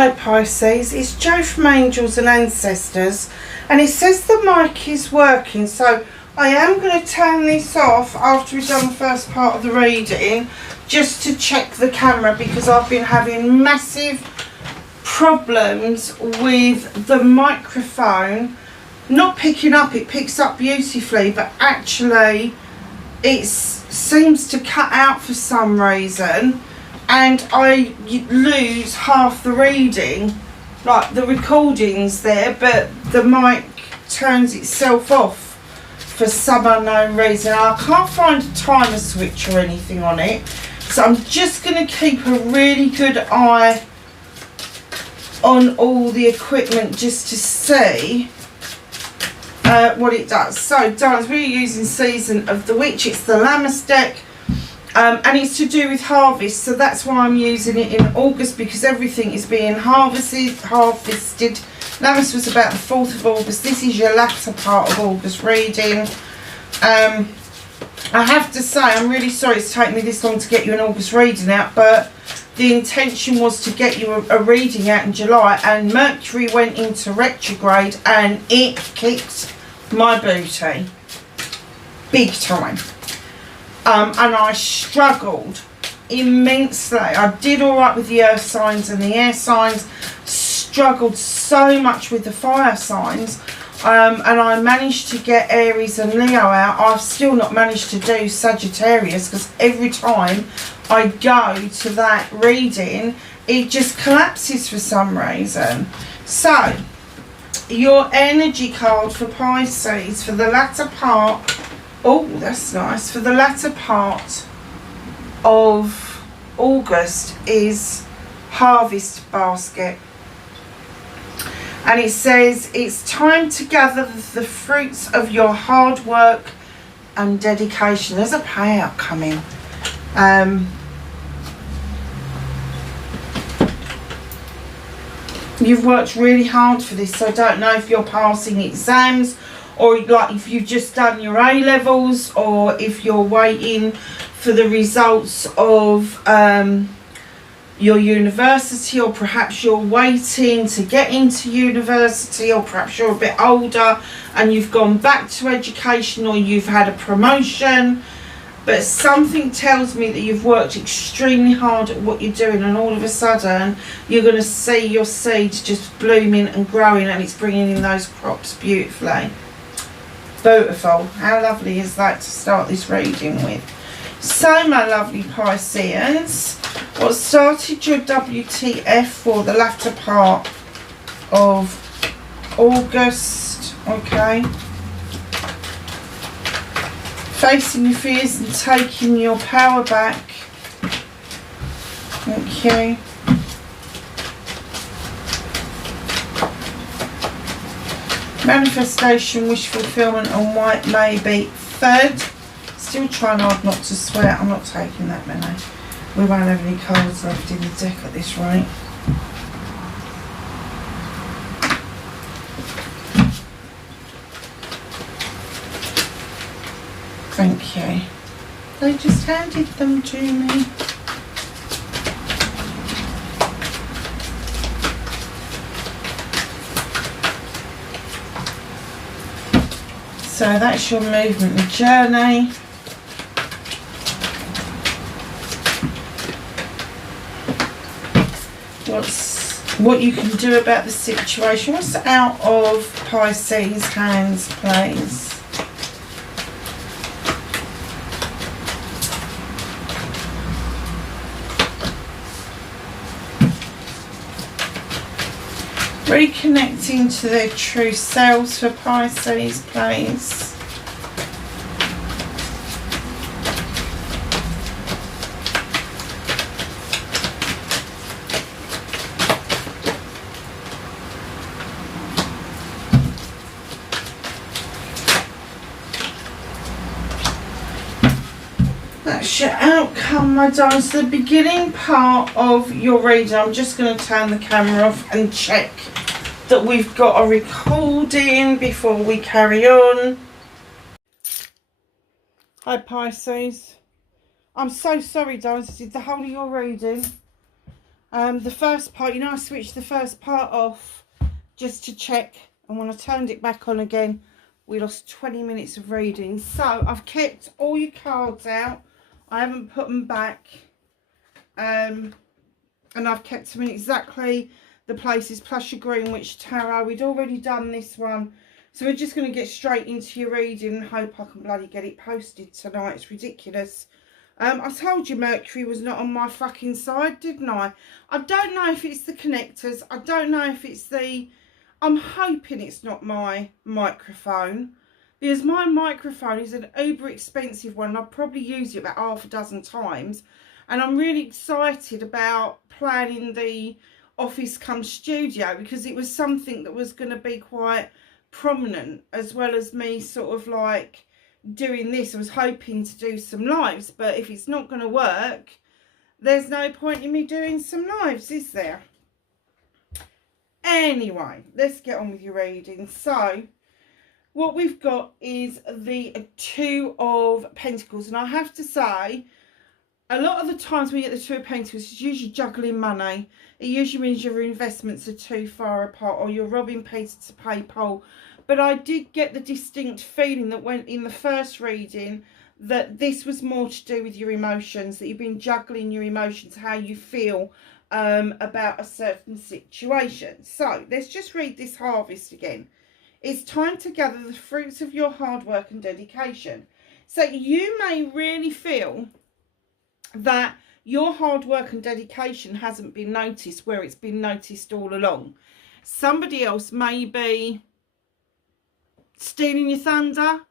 Hi Pisces, it's Jo from Angels and Ancestors, and it says the mic is working, so I am going to turn this off after we've done the first part of the reading, just to check the camera, because I've been having massive problems with the microphone not picking up. It picks up beautifully, but actually it seems to cut out for some reason, and I lose half the reading, like the recording's there, but the mic turns itself off for some unknown reason. I can't find a timer switch or anything on it, so I'm just going to keep a really good eye on all the equipment just to see what it does. So darlings, we're using Season of the Witch. It's the Lammas deck, and it's to do with harvest, so that's why I'm using it in August, because everything is being harvested. Lammas was about the 4th of August. This is your latter part of August reading. I have to say, I'm really sorry it's taken me this long to get you an August reading out, but the intention was to get you a reading out in July, and Mercury went into retrograde and it kicked my booty big time. And I struggled immensely. I did all right with the earth signs and the air signs, struggled so much with the fire signs, and I managed to get Aries and Leo out. I've still not managed to do Sagittarius, because every time I go to that reading it just collapses for some reason. So your energy card for Pisces for the latter part, oh that's nice, for the latter part of August is Harvest Basket. And it says it's time to gather the fruits of your hard work and dedication. There's a payout coming. You've worked really hard for this, so I don't know if you're passing exams, or like if you've just done your A-levels, or if you're waiting for the results of your university, or perhaps you're waiting to get into university, or perhaps you're a bit older and you've gone back to education, or you've had a promotion. But something tells me that you've worked extremely hard at what you're doing, and all of a sudden you're going to see your seeds just blooming and growing, and it's bringing in those crops beautifully. Beautiful. How lovely is that to start this reading with? So my lovely Pisceans, what started your WTF for the latter part of August, okay? Facing your fears and taking your power back, okay? Manifestation, wish fulfillment, and white maybe. Third, still trying hard not to sweat. I'm not taking that many. We won't have any cards left in the deck at this rate. Thank you. They just handed them to me. So that's your movement and journey. What you can do about the situation. What's out of Pisces' hands, please? Reconnecting to their true selves for Pisces, please. That's your outcome, my darlings. The beginning part of your reading, I'm just going to turn the camera off and check that we've got a recording before we carry on. Hi Pisces. I'm so sorry, darlings. I did the whole of your reading The first part, you know, I switched the first part off just to check, and when I turned it back on again, we lost 20 minutes of reading. So I've kept all your cards out. I haven't put them back. And I've kept them in exactly the places, plus your Greenwich Tarot. We'd already done this one. So we're just going to get straight into your reading and hope I can bloody get it posted tonight. It's ridiculous. I told you Mercury was not on my fucking side, didn't I? I don't know if it's the connectors. I don't know if it's the... I'm hoping it's not my microphone, because my microphone is an uber expensive one. I've probably used it about half a dozen times, and I'm really excited about planning the office come studio, because it was something that was going to be quite prominent, as well as me sort of like doing this. I was hoping to do some lives, but if it's not going to work, there's no point in me doing some lives, is there? Anyway, let's get on with your reading. So what we've got is the Two of Pentacles, and I have to say, a lot of the times when you get the Two of Pentacles, it's usually juggling money. It usually means your investments are too far apart, or you're robbing Peter to pay Paul. But I did get the distinct feeling that when in the first reading, that this was more to do with your emotions, that you've been juggling your emotions, how you feel about a certain situation. So let's just read this harvest again. It's time to gather the fruits of your hard work and dedication. So you may really feel that your hard work and dedication hasn't been noticed where it's been noticed all along. Somebody else may be stealing your thunder,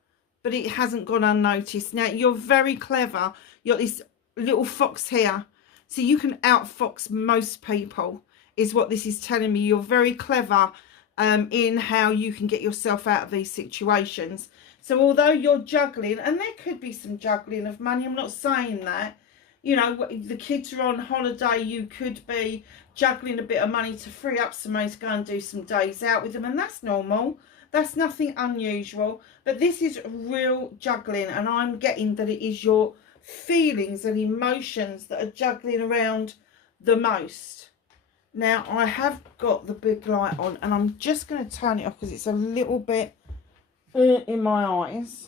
but it hasn't gone unnoticed. Now, you're very clever. You're this little fox here, so you can outfox most people, is what this is telling me. You're very clever in how you can get yourself out of these situations. So although you're juggling, and there could be some juggling of money, I'm not saying that, you know, the kids are on holiday, you could be juggling a bit of money to free up some money to go and do some days out with them, and that's normal. That's nothing unusual, but this is real juggling, and I'm getting that it is your feelings and emotions that are juggling around the most. Now, I have got the big light on, and I'm just going to turn it off because it's a little bit in my eyes.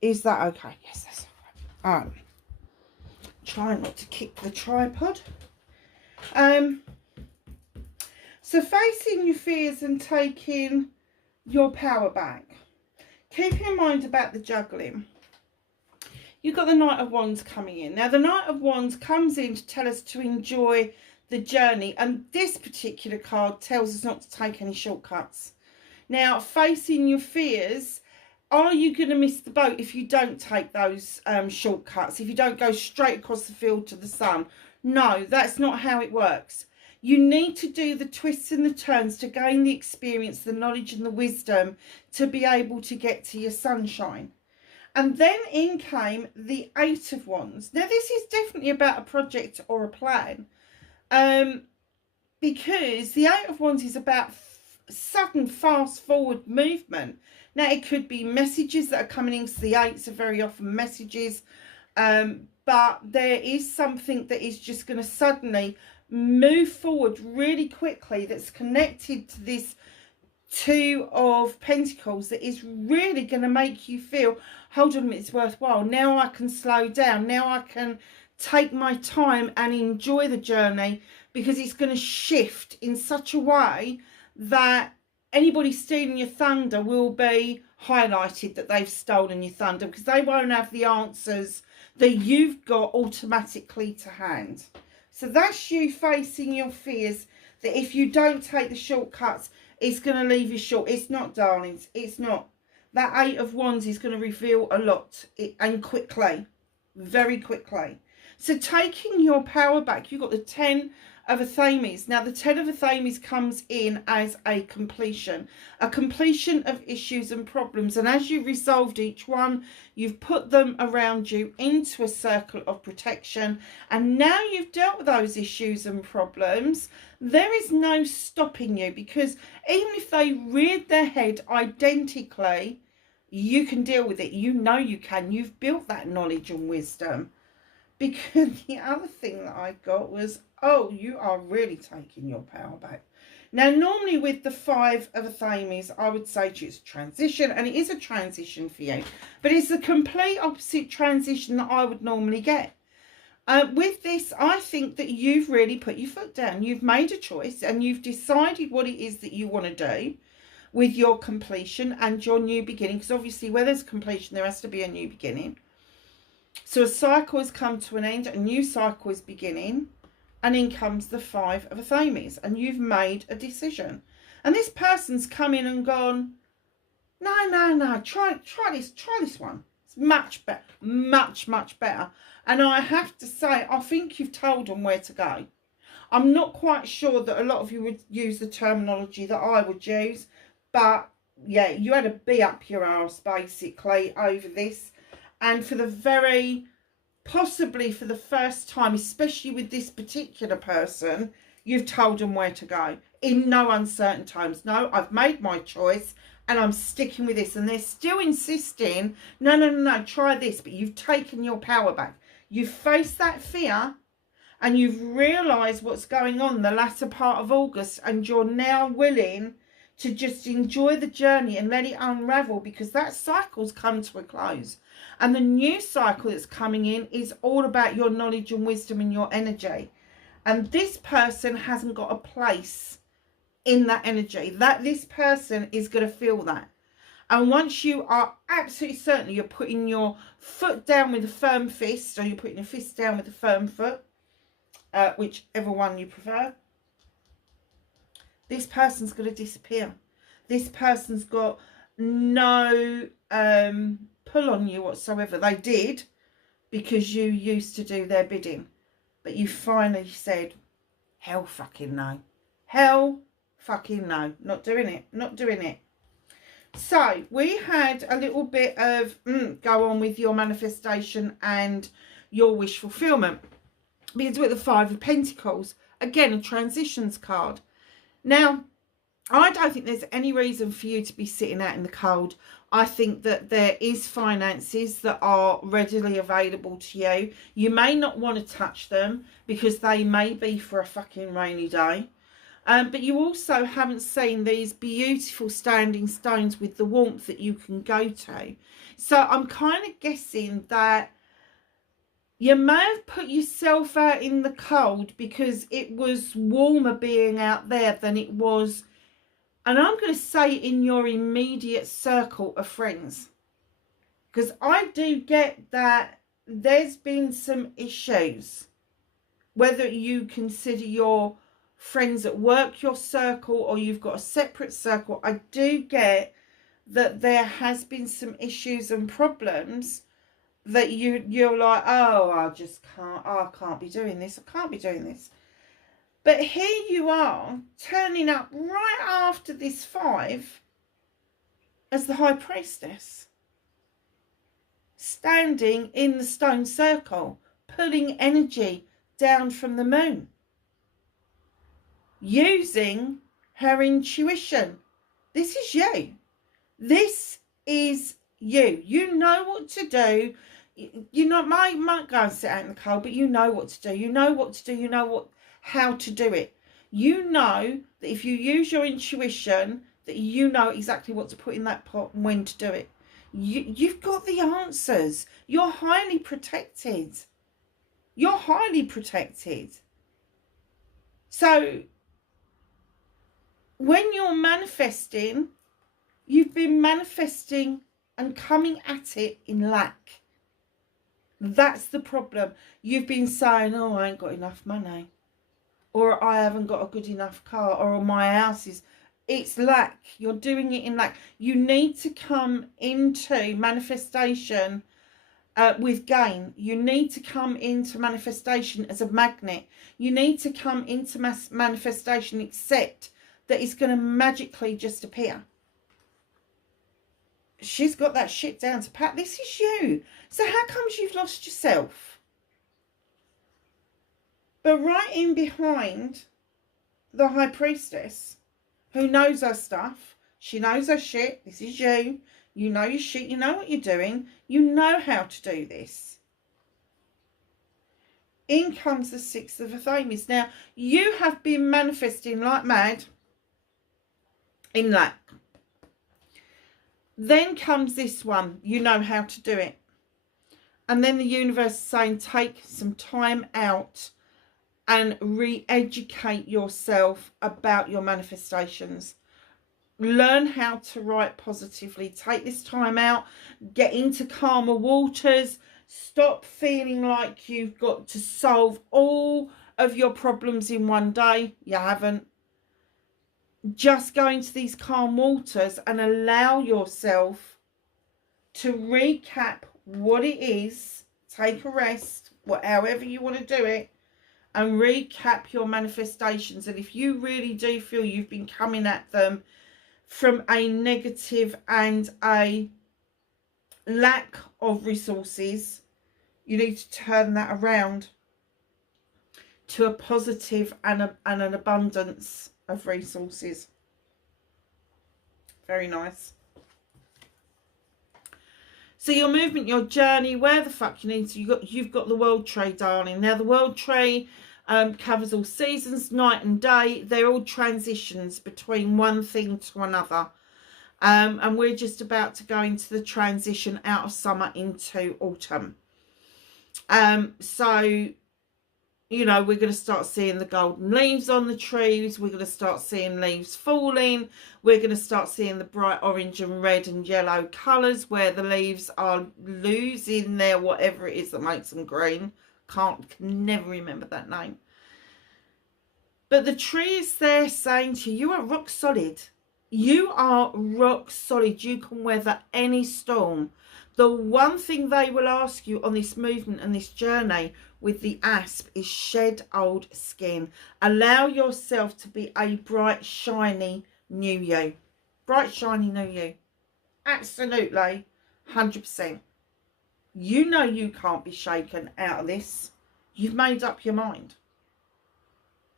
Is that okay? Yes, that's all right. Try not to kick the tripod. So facing your fears and taking your power back. Keep in mind about the juggling. You've got the Knight of Wands coming in. Now, the Knight of Wands comes in to tell us to enjoy the journey. And this particular card tells us not to take any shortcuts. Now, facing your fears, are you going to miss the boat if you don't take those shortcuts? If you don't go straight across the field to the sun? No, that's not how it works. You need to do the twists and the turns to gain the experience, the knowledge and the wisdom to be able to get to your sunshine. And then in came the Eight of Wands. Now, this is definitely about a project or a plan. Because the Eight of Wands is about sudden fast forward movement. Now, it could be messages that are coming in, because the eights are very often messages. But there is something that is just going to suddenly move forward really quickly that's connected to this Two of Pentacles that is really going to make you feel, hold on a minute, it's worthwhile. Now I can slow down. Now I can take my time and enjoy the journey, because it's going to shift in such a way that anybody stealing your thunder will be highlighted that they've stolen your thunder, because they won't have the answers that you've got automatically to hand. So that's you facing your fears, that if you don't take the shortcuts, it's going to leave you short. It's not, darlings. It's not. That Eight of Wands is going to reveal a lot, and quickly. Very quickly. So taking your power back, you've got the Ten of Athames. Now, the Ten of Athames comes in as a completion of issues and problems. And as you've resolved each one, you've put them around you into a circle of protection. And now you've dealt with those issues and problems, there is no stopping you, because even if they reared their head identically, you can deal with it. You know you can. You've built that knowledge and wisdom. Because the other thing that I got was, oh, you are really taking your power back. Now, normally with the Five of Athames, I would say to you it's a transition, and it is a transition for you. But it's the complete opposite transition that I would normally get. With this, I think that you've really put your foot down. You've made a choice, and you've decided what it is that you want to do with your completion and your new beginning. Because obviously, where there's completion, there has to be a new beginning. So a cycle has come to an end, a new cycle is beginning, and in comes the Five of Athames, and you've made a decision. And this person's come in and gone, no, try this one. It's much better, much better. And I have to say, I think you've told them where to go. I'm not quite sure that a lot of you would use the terminology that I would use, but yeah, you had a bee up your arse basically over this. And for the possibly for the first time, especially with this particular person, you've told them where to go in no uncertain terms. No, I've made my choice and I'm sticking with this. And they're still insisting, no, try this. But you've taken your power back. You've faced that fear and you've realised what's going on the latter part of August, and you're now willing to just enjoy the journey and let it unravel, because that cycle's come to a close. And the new cycle that's coming in is all about your knowledge and wisdom and your energy. And this person hasn't got a place in that energy. That this person is going to feel that. And once you are absolutely certain you're putting your foot down with a firm fist, or you're putting your fist down with a firm foot, whichever one you prefer, this person's going to disappear. This person's got no pull on you whatsoever. They did, because you used to do their bidding. But you finally said, hell fucking no. Hell fucking no. Not doing it. Not doing it. So we had a little bit of go on with your manifestation and your wish fulfillment. Because with the Five of Pentacles, again, a transitions card. Now, I don't think there's any reason for you to be sitting out in the cold. I think that there is finances that are readily available to you. You may not want to touch them because they may be for a fucking rainy day. But you also haven't seen these beautiful standing stones with the warmth that you can go to. So I'm kind of guessing that you may have put yourself out in the cold because it was warmer being out there than it was, and I'm going to say, in your immediate circle of friends. Because I do get that there's been some issues. Whether you consider your friends at work your circle or you've got a separate circle, I do get that there has been some issues and problems that you're like, oh, I just can't, I can't be doing this, I can't be doing this. But here you are, turning up right after this Five as the High Priestess, standing in the stone circle, pulling energy down from the moon, using her intuition. This is you. This is you. You know what to do. You know, might go and sit out in the cold, but you know what to do. You know what to do. You know how to do it. You know that if you use your intuition, that you know exactly what to put in that pot and when to do it. You've got the answers. You're highly protected. You're highly protected. So when you're manifesting, you've been manifesting and coming at it in lack. That's the problem. You've been saying, oh, I ain't got enough money, or I haven't got a good enough car, or my house is, it's lack. You're doing it in lack. You need to come into manifestation with gain. You need to come into manifestation as a magnet. You need to come into manifestation, accept that it's going to magically just appear. She's got that shit down to pat. This is you. So how comes you've lost yourself? But right in behind the High Priestess, who knows her stuff, she knows her shit. This is you. You know your shit. You know what you're doing. You know how to do this. In comes the Six of Athenians. Now, you have been manifesting like mad in lack. Then comes this one. You know how to do it. And then the universe is saying, take some time out and re-educate yourself about your manifestations. Learn how to write positively. Take this time out. Get into calmer waters. Stop feeling like you've got to solve all of your problems in one day. You haven't. Just go into these calm waters and allow yourself to recap what it is. Take a rest, however you want to do it, and recap your manifestations. And if you really do feel you've been coming at them from a negative and a lack of resources, you need to turn that around to a positive and an abundance of resources. Very nice. So your movement, your journey, where the fuck you need to, you've got the world tree, darling. Now the world tree covers all seasons, night and day. They're all transitions between one thing to another. And we're just about to go into the transition out of summer into autumn. So, you know, we're going to start seeing the golden leaves on the trees. We're going to start seeing leaves falling. We're going to start seeing the bright orange and red and yellow colours where the leaves are losing their whatever it is that makes them green. Can never remember that name. But the tree is there saying to you, you are rock solid. You are rock solid. You can weather any storm. The one thing they will ask you on this movement and this journey with the asp is shed old skin. Allow yourself to be a bright, shiny new you. Bright, shiny new you. Absolutely. 100%. You know you can't be shaken out of this. You've made up your mind.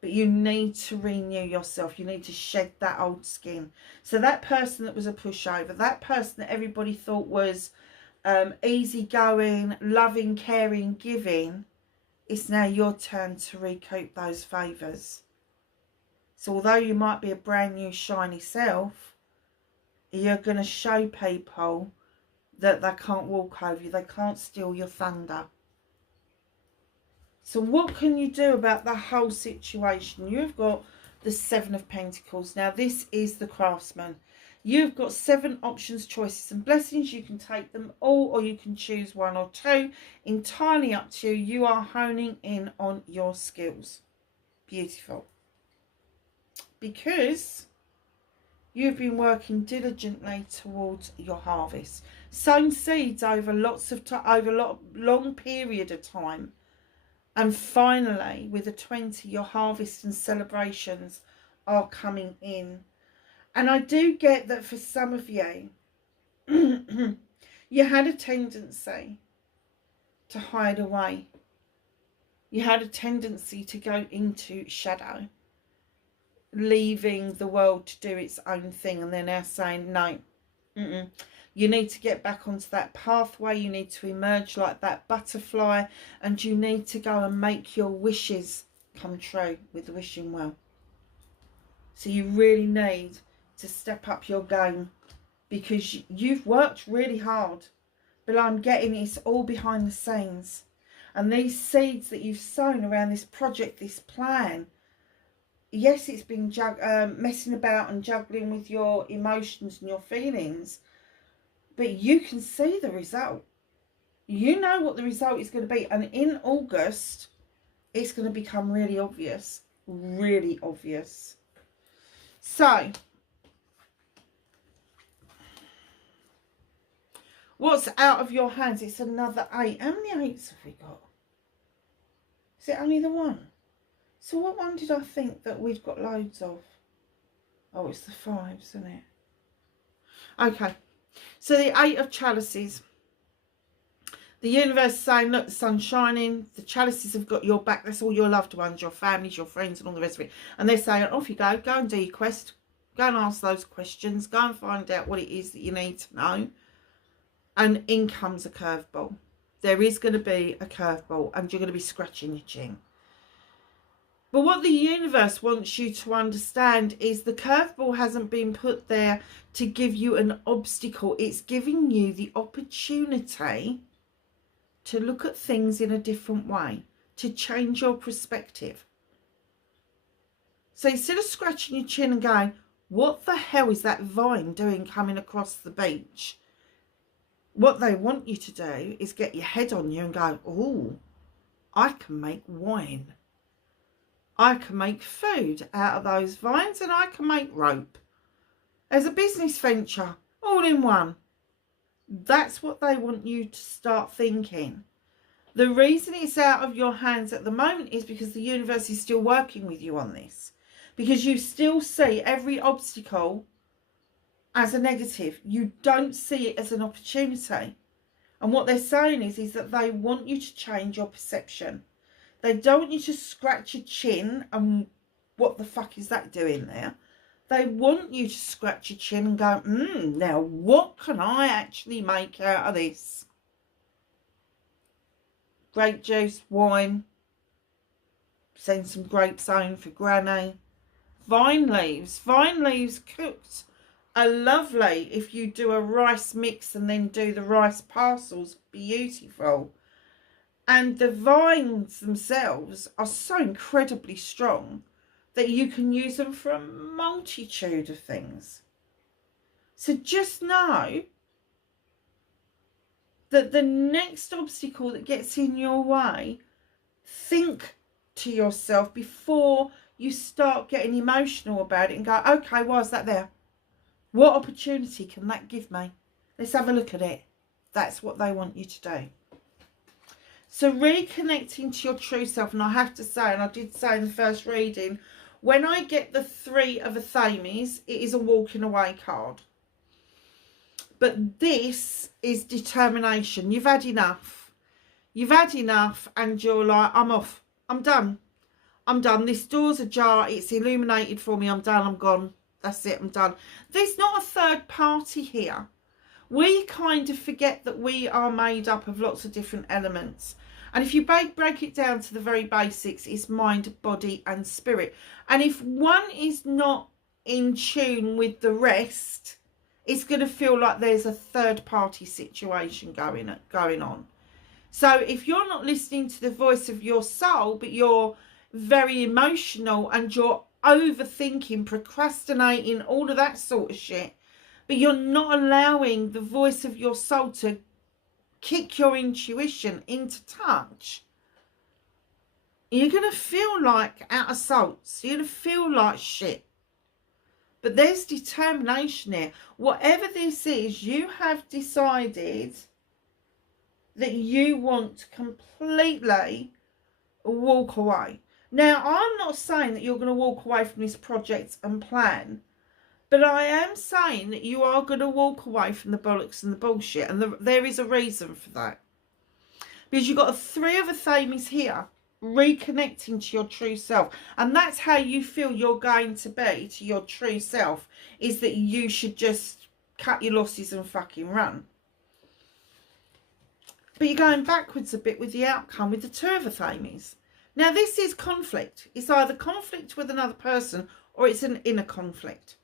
But you need to renew yourself. You need to shed that old skin. So that person that was a pushover, that person that everybody thought was easygoing, loving, caring, giving, it's now your turn to recoup those favours. So although you might be a brand new shiny self, you're going to show people that they can't walk over you. They can't steal your thunder. So what can you do about the whole situation? You've got the Seven of Pentacles. Now this is the craftsman. You've got 7 options, choices and blessings. You can take them all or you can choose 1 or 2. Entirely up to you. You are honing in on your skills. Beautiful. Because you've been working diligently towards your harvest. Sown seeds over long period of time. And finally, with a 20, your harvest and celebrations are coming in. And I do get that for some of you, you had a tendency to hide away. You had a tendency to go into shadow, leaving the world to do its own thing. And they're now saying, no, you need to get back onto that pathway. You need to emerge like that butterfly. And you need to go and make your wishes come true with the wishing well. So you really need to step up your game. Because you've worked really hard. But I'm getting it's all behind the scenes. And these seeds that you've sown around this project, this plan. Yes, it's been messing about and juggling with your emotions and your feelings. But you can see the result. You know what the result is going to be. And in August, it's going to become really obvious. Really obvious. So, what's out of your hands? It's another 8. How many 8s have we got? Is it only the one? So what one did I think that we've got loads of? Oh, it's the 5s, isn't it? Okay. So the 8 of chalices. The universe is saying, look, the sun's shining. The chalices have got your back. That's all your loved ones, your families, your friends and all the rest of it. And they're saying, off you go. Go and do your quest. Go and ask those questions. Go and find out what it is that you need to know. And in comes a curveball. There is going to be a curveball and you're going to be scratching your chin. But what the universe wants you to understand is the curveball hasn't been put there to give you an obstacle. It's giving you the opportunity to look at things in a different way, to change your perspective. So instead of scratching your chin and going, what the hell is that vine doing coming across the beach? What they want you to do is get your head on you and go, oh, I can make wine. I can make food out of those vines and I can make rope. As a business venture, all in one. That's what they want you to start thinking. The reason it's out of your hands at the moment is because the universe is still working with you on this. Because you still see every obstacle as a negative. You don't see it as an opportunity. And what they're saying is that they want you to change your perception. They don't want you to scratch your chin and what the fuck is that doing there? They want you to scratch your chin and go, now what can I actually make out of this? Grape juice, wine, send some grapes home for granny. Vine leaves cooked are lovely if you do a rice mix and then do the rice parcels, beautiful. And the vines themselves are so incredibly strong that you can use them for a multitude of things. So just know that the next obstacle that gets in your way, think to yourself before you start getting emotional about it and go, okay, why is that there? What opportunity can that give me? Let's have a look at it. That's what they want you to do. So reconnecting to your true self, and I have to say, and I did say in the first reading, when I get the 3 of Athames, it is a walking away card. But this is determination. You've had enough. You've had enough and you're like, I'm off. I'm done. I'm done. This door's ajar. It's illuminated for me. I'm done. I'm gone. That's it. I'm done. There's not a third party here. We kind of forget that we are made up of lots of different elements. And if you break it down to the very basics, it's mind, body and spirit. And if one is not in tune with the rest, it's going to feel like there's a third party situation going on. So if you're not listening to the voice of your soul, but you're very emotional and you're overthinking, procrastinating, all of that sort of shit, but you're not allowing the voice of your soul to kick your intuition into touch, you're going to feel like out of sorts. You're going to feel like shit. But there's determination here. Whatever this is, you have decided that you want to completely walk away. Now, I'm not saying that you're going to walk away from this project and plan, but I am saying that you are going to walk away from the bollocks and the bullshit. And there is a reason for that. Because you've got a 3 of Athames here, reconnecting to your true self. And that's how you feel you're going to be to your true self, is that you should just cut your losses and fucking run. But you're going backwards a bit with the outcome with the 2 of Athames. Now, this is conflict. It's either conflict with another person or it's an inner conflict.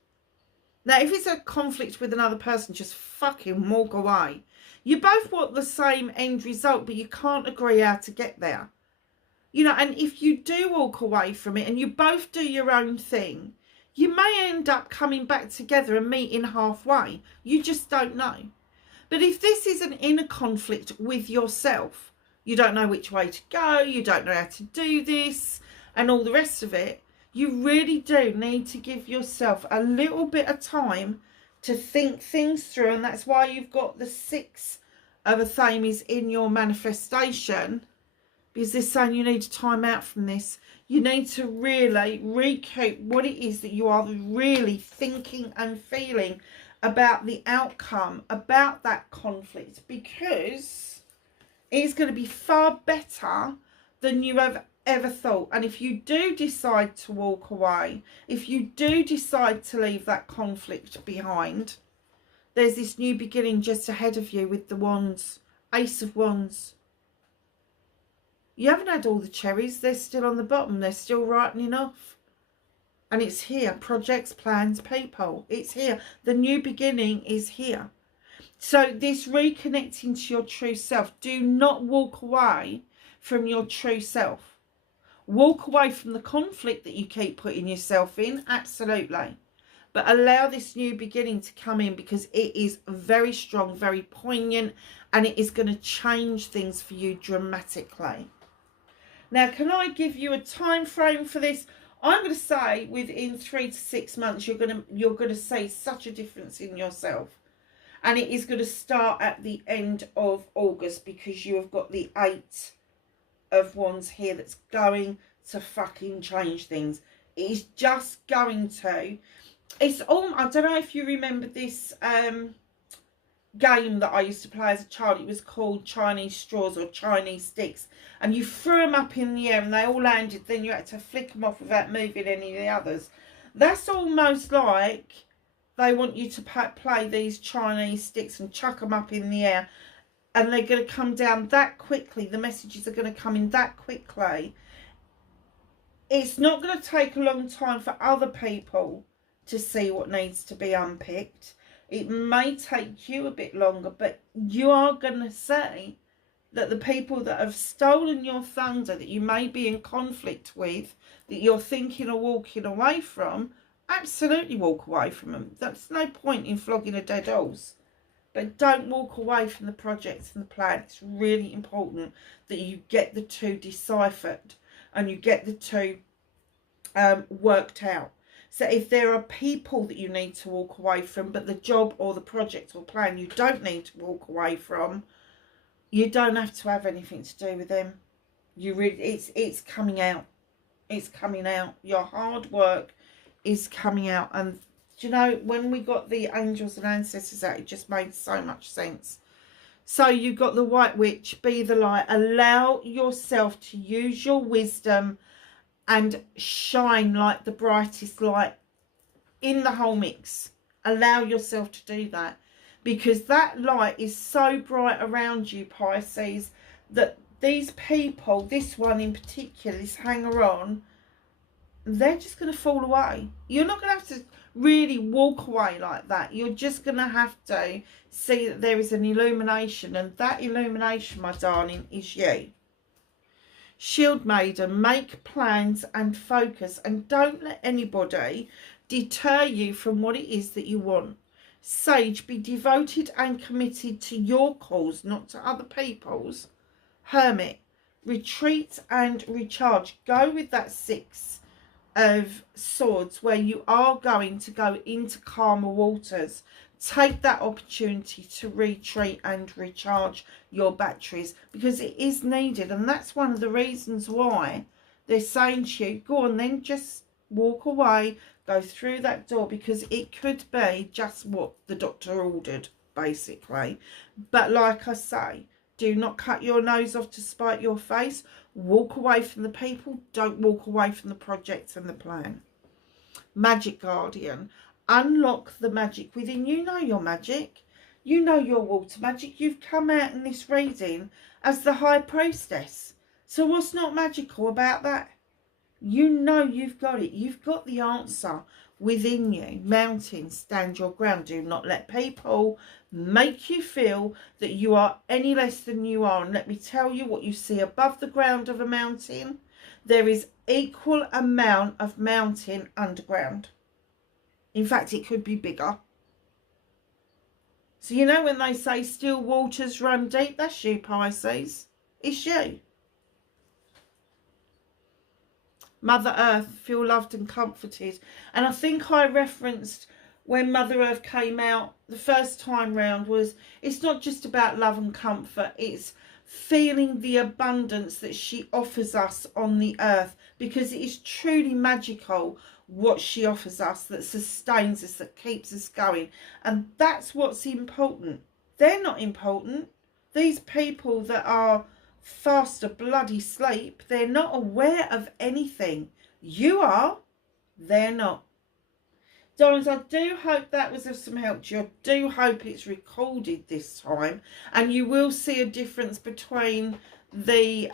Now, if it's a conflict with another person, just fucking walk away. You both want the same end result, but you can't agree how to get there. You know, and if you do walk away from it and you both do your own thing, you may end up coming back together and meeting halfway. You just don't know. But if this is an inner conflict with yourself, you don't know which way to go, you don't know how to do this, and all the rest of it, you really do need to give yourself a little bit of time to think things through. And that's why you've got the 6 of Athames in your manifestation, because they're saying you need to time out from this. You need to really recoup what it is that you are really thinking and feeling about the outcome, about that conflict, because it's going to be far better than you have ever thought. And if you do decide to walk away, if you do decide to leave that conflict behind, there's this new beginning just ahead of you with the wands, Ace of Wands, You haven't had all the cherries. They're still on the bottom. They're still ripening off. And it's here. Projects, plans, people. It's here. The new beginning is here. So this reconnecting to your true self. Do not walk away from your true self. Walk away from the conflict that you keep putting yourself in. Absolutely. But allow this new beginning to come in, because it is very strong, very poignant, and it is going to change things for you dramatically. Now, can I give you a time frame for this? I'm going to say within 3 to 6 months, you're going to see such a difference in yourself. And it is going to start at the end of August, because you have got the 8 of Wands here that's going to fucking change things. It is just going to. It's all, I don't know if you remember this game that I used to play as a child. It was called Chinese straws or Chinese sticks, and you threw them up in the air and they all landed. Then you had to flick them off without moving any of the others. That's almost like they want you to play these Chinese sticks and chuck them up in the air, and they're going to come down that quickly. The messages are going to come in that quickly. It's not going to take a long time for other people to see what needs to be unpicked. It may take you a bit longer, but you are going to see that the people that have stolen your thunder, that you may be in conflict with, that you're thinking of walking away from, absolutely walk away from them. That's no point in flogging a dead horse. But don't walk away from the projects and the plan. It's really important that you get the two deciphered and you get the two worked out. So if there are people that you need to walk away from, but the job or the project or plan you don't need to walk away from, you don't have to have anything to do with them. You really, it's coming out. It's coming out. Your hard work is coming out. And do you know, when we got the angels and ancestors out, it just made so much sense. So you've got the White Witch, be the light. Allow yourself to use your wisdom and shine like the brightest light in the whole mix. Allow yourself to do that, because that light is so bright around you, Pisces, that these people, this one in particular, this hanger-on, they're just going to fall away. You're not going to have to really walk away like that. You're just going to have to see that there is an illumination, and that illumination, my darling, is you. Shield Maiden, make plans and focus, and don't let anybody deter you from what it is that you want. Sage, be devoted and committed to your cause, not to other people's. Hermit, retreat and recharge. Go with that 6 of Swords, where you are going to go into calmer waters. Take that opportunity to retreat and recharge your batteries, because it is needed. And that's one of the reasons why they're saying to you, go on then, just walk away, go through that door, because it could be just what the doctor ordered, basically. But like I say, do not cut your nose off to spite your face. Walk away from the people. Don't walk away from the project and the plan. Magic Guardian, unlock the magic within you. Know your magic. You know your water magic. You've come out in this reading as the High Priestess. So what's not magical about that? You know you've got it. You've got the answer within you. Mountain, stand your ground. Do not let people make you feel that you are any less than you are. And let me tell you, what you see above the ground of a mountain, there is equal amount of mountain underground. In fact, it could be bigger. So you know when they say still waters run deep, that's you, Pisces. It's you. Mother Earth, feel loved and comforted. And I think I referenced when Mother Earth came out the first time round, was it's not just about love and comfort. It's feeling the abundance that she offers us on the earth, because it is truly magical what she offers us, that sustains us, that keeps us going. And that's what's important. They're not important. These people that are fast a bloody sleep, they're not aware of anything. You are, they're not. Darlings, I do hope that was of some help to you. I do hope it's recorded this time, and you will see a difference between the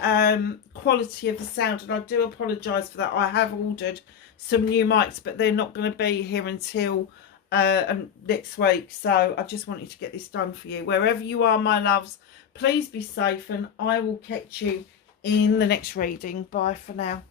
quality of the sound, and I do apologise for that. I have ordered some new mics, but they're not going to be here until next week, so I just wanted to get this done for you. Wherever you are, my loves, please be safe, and I will catch you in the next reading. Bye for now.